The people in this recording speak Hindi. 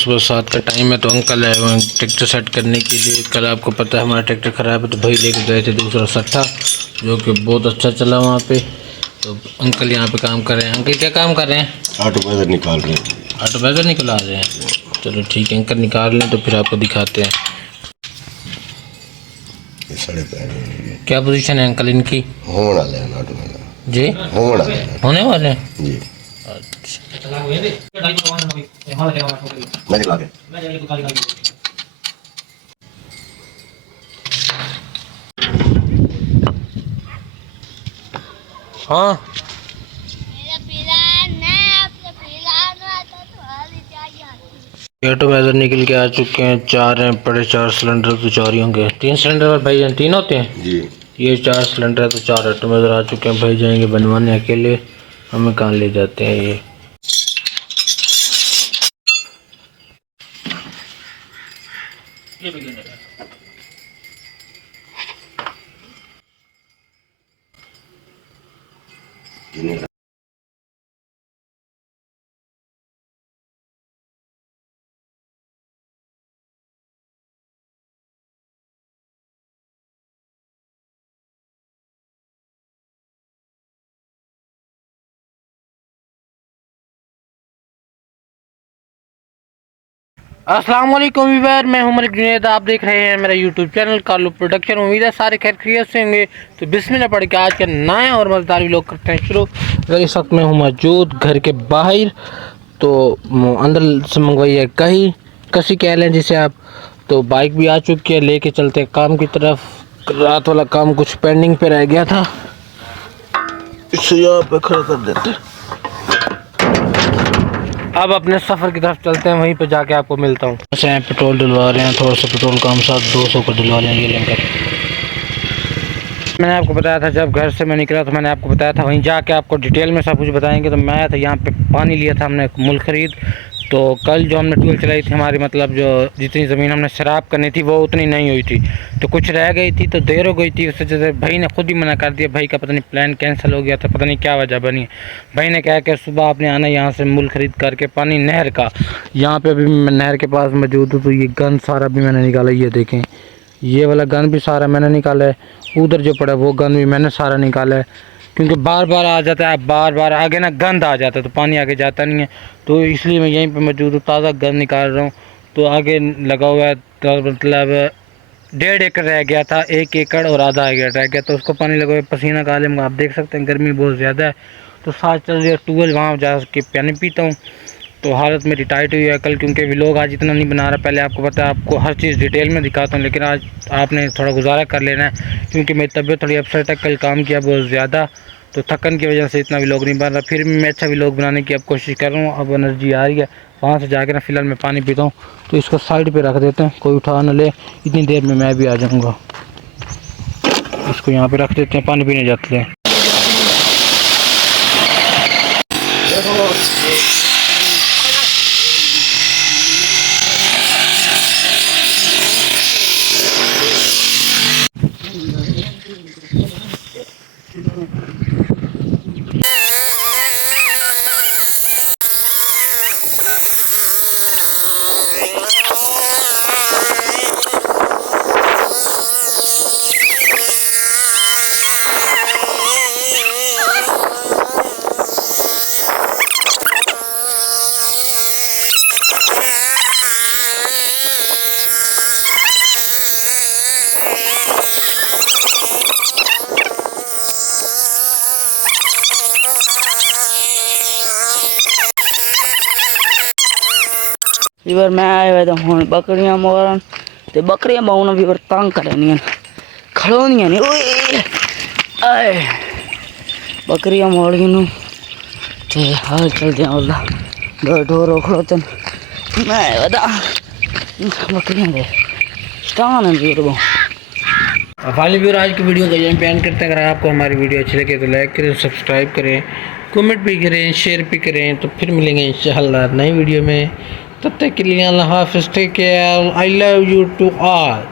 सुबह 7 का टाइम है तो अंकल आए हुए हैं ट्रैक्टर सेट करने के लिए। कल आपको पता है हमारा ट्रैक्टर ख़राब है तो भाई लेके गए थे दूसरा सट्टा जो कि बहुत अच्छा चला वहाँ पे। तो अंकल यहाँ पे काम कर रहे हैं। अंकल क्या काम कर रहे हैं? ऑटो बैजर निकाल रहे हैं। ऑटो बैजर निकला रहे हैं। चलो ठीक है अंकल निकाल लें तो फिर आपको दिखाते हैं। क्या पोजीशन है अंकल इनकी? होने वाले हैं ऑटो बैजर जी, होने वाले हैं जी। अच्छा हाँ ऑटो बैजर निकल के आ चुके हैं। 4 हैं पड़े, 4 सिलेंडर तो 4 ही होंगे। 3 सिलेंडर भाई 3 होते हैं जी। ये 4 सिलेंडर तो 4 ऑटो बैजर आ चुके हैं। भाई जाएंगे बनवाने अकेले, हमें कहाँ ले जाते हैं ये। अस्सलाम वालेकुम व्यूअर, मैं हूं मलिक जुनैद। आप देख रहे हैं मेरा यूट्यूब चैनल कालू प्रोडक्शन। उम्मीद है सारे खैर खैरियत से होंगे। तो बिस्मिल्लाह पढ़ के आज के नया और मज़ेदार व्लॉग करते हैं शुरू। अगर इस वक्त मैं हूं मौजूद घर के बाहर, तो अंदर से मंगवाई है कसी कह लें जिसे आप। तो बाइक भी आ चुकी है, लेके चलते हैं काम की तरफ। रात वाला काम कुछ पेंडिंग पे रह गया था, इसे यहाँ पे खड़ा कर देते। अब अपने सफ़र की तरफ चलते हैं, वहीं पे जाके आपको मिलता हूँ। ऐसे पेट्रोल डलवा रहे हैं, थोड़ा सा पेट्रोल का हम साथ 200 का डलवा रहे हैं। ये लेकर मैंने आपको बताया था, जब घर से मैं निकला तो मैंने आपको बताया था वहीं जाके आपको डिटेल में सब कुछ बताएंगे। तो मैं आया था यहाँ पे पानी लिया था हमने मूल खरीद। तो कल जो हमने ट्यूबवेल चलाई थी हमारी, मतलब जो जितनी ज़मीन हमने शराब करनी थी वो उतनी नहीं हुई थी, तो कुछ रह गई थी, तो देर हो गई थी। उससे जैसे भाई ने खुद ही मना कर दिया। भाई का पता नहीं प्लान कैंसिल हो गया था, पता नहीं क्या वजह बनी। भाई ने कहा कि सुबह आपने आना यहाँ से मूल खरीद करके पानी नहर का। यहाँ पे अभी मैं नहर के पास मौजूद हूँ। तो ये गन सारा भी मैंने निकाला, ये देखें, ये वाला गन भी सारा मैंने निकाला है। उधर जो पड़ा वो गन भी मैंने सारा निकाला है, क्योंकि बार बार आ जाता है, बार बार आगे ना गंद आ जाता है तो पानी आगे जाता नहीं है। तो इसलिए मैं यहीं पे मौजूद हूँ, ताज़ा गंद निकाल रहा हूँ। तो आगे लगा हुआ है, तो मतलब 1.5 एकड़ रह गया था, 1 एकड़ और आधा एकड़ रह गया। तो उसको पानी लगा हुआ, पसीना का आलम आप देख सकते हैं, गर्मी बहुत ज़्यादा है। तो साथ चल रही है ट्यूबवेल, वहाँ जा के पानी पीता हूँ। तो हालत मेरी टाइट हुई है कल, क्योंकि व्लॉग आज इतना नहीं बना रहा। पहले आपको पता है, आपको हर चीज़ डिटेल में दिखाता हूँ, लेकिन आज आपने थोड़ा गुजारा कर लेना है, क्योंकि मेरी तबीयत थोड़ी अपसेट है। कल काम किया बहुत ज़्यादा, तो थकन की वजह से इतना व्लॉग नहीं बन रहा। फिर मैं अच्छा व्लॉग बनाने की अब कोशिश कर रहा हूँ। अब एनर्जी आ रही है। वहाँ से जाकर ना फ़िलहाल मैं पानी पीता हूँ। तो इसको साइड पे रख देते हैं, कोई उठा ना ले। इतनी देर में मैं भी आ जाऊँगा। इसको यहाँ पे रख देते हैं, पानी पीने जाते हैं। वीवर मैं आए हुए तो हूँ बकरियां मोरन, तो बकरियां बहुना वीवर तंग करनियां, खड़ोनियां नहीं। ओए आए बकरियां मोड़ गिनू ते हाल चल दिया वाला दो ढोरो खड़ोते मैं बता बकरियां दे स्टान है वीर वो। फाइनली व्यूअर, आज की वीडियो का यहीं पे एंड करते हैं। अगर आपको हमारी वीडियो अच्छी लगे तो लाइक करें, सब्सक्राइब करें, कमेंट भी करें, शेयर भी करें। तो फिर मिलेंगे इंशाअल्लाह नई वीडियो में। तब तक के लिए अल्लाह हाफ़िज़, take care, I love you to all.